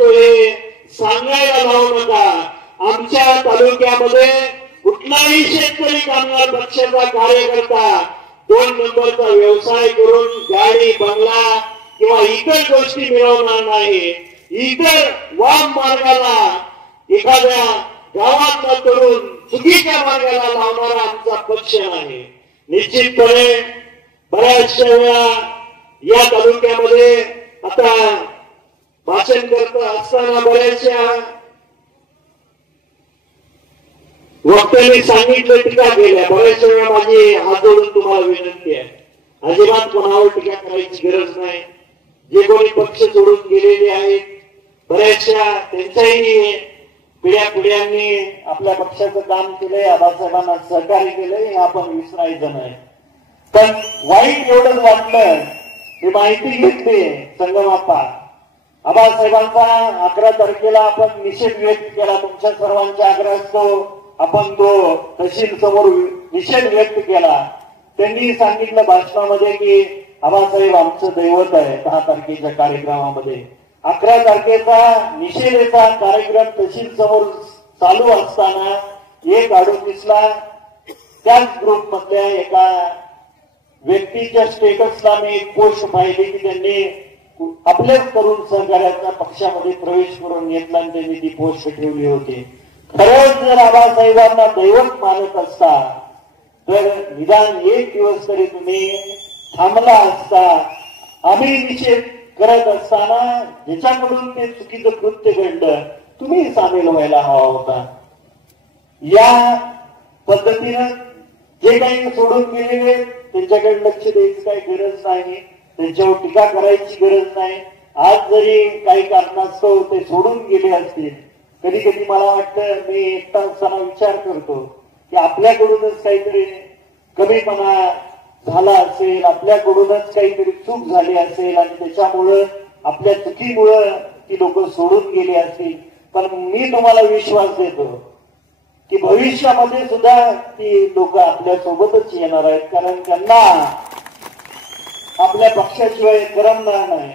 हे सांगायला लावू नका। आमच्या तालुक्यामध्ये कुठलाही शेतकरी कामगार पक्षाचा कार्यकर्ता 2 नंबरचा व्यवसाय करून गाडी बंगला किंवा इतर गोष्टी मिळवणार नाही। इतर वाम मार्गाला एखाद्या गावातला तरुण चुकीच्या मार्गाला लावणारा आमचा पक्ष आहे। निश्चितपणे बऱ्याचशा वेळा या तालुक्यामध्ये आता भाषण करत असताना बऱ्याचशा वक्त्यांनी सांगितलं, टीका केल्या। बऱ्याचशा वेळा माझी हात जोडून तुम्हाला विनंती आहे, अजिबात कोणावर टीका करायची गरज नाही। जे कोणी पक्ष सोडून गेलेले आहेत बऱ्याचशा त्यांच्याही पिढ्यांनी आपल्या पक्षाचं काम केलंय, आबासाहेबांना सहकार्य केलंय, हे आपण विसरायचं नाही। पण वाईट एवढंच वाटलं, ही माहिती घेतली संगमाप्पा आबासाहेबांचा 11 तारखेला आपण निषेध व्यक्त केला। तुमच्या सर्वांच्या आग्रहास्तव आपण तो तहसील समोर निषेध व्यक्त केला। त्यांनी सांगितलं भाषणामध्ये की आबासाहेब आमचं दैवत आहे। 10 तारखेच्या कार्यक्रमामध्ये 11 तारखेचा निषेधाचा कार्यक्रम तहसील समोर चालू असताना 1:38ला त्याच ग्रुप मधल्या एका व्यक्तीच्या स्टेटसला मी एक पोस्ट पाहिली की त्यांनी आपल्याच तरुण सहकार्याच्या पक्षामध्ये प्रवेश करून घेतला आणि त्यांनी ती पोस्ट ठेवली होती। खरंच जर आबासाहेबांना दैवत मानत असता तर निदान 1 दिवस तरी तुम्ही थांबला असता। आम्ही निषेध करत असताना ज्याच्याकडून ते चुकीचं कृत्य घडलं तुम्ही सामील व्हायला हवा होता। या पद्धतीनं जे काही सोडून गेलेले त्यांच्याकडे लक्ष द्यायची काही गरज नाही, त्यांच्यावर टीका करायची गरज नाही। आज जरी काही कारणास्तव ते सोडून गेले असतील, कधी कधी मला वाटतं, मी एकटा असताना विचार करतो की आपल्याकडूनच काहीतरी कमीपणा झाला असेल, आपल्याकडूनच काहीतरी चूक झाली असेल आणि त्याच्यामुळं आपल्या चुकीमुळं ती लोक सोडून गेली असतील। पण मी तुम्हाला विश्वास देतो की भविष्यामध्ये सुद्धा ती लोक आपल्या सोबतच येणार आहेत, कारण त्यांना आपल्या पक्षाशिवाय करमणार नाही।